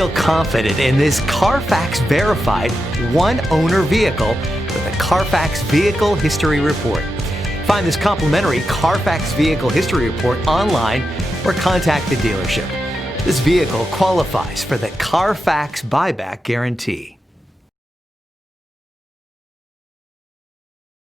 Feel confident in this Carfax verified one-owner vehicle with a Carfax Vehicle History Report. Find this complimentary Carfax Vehicle History Report online or contact the dealership. This vehicle qualifies for the Carfax Buyback Guarantee.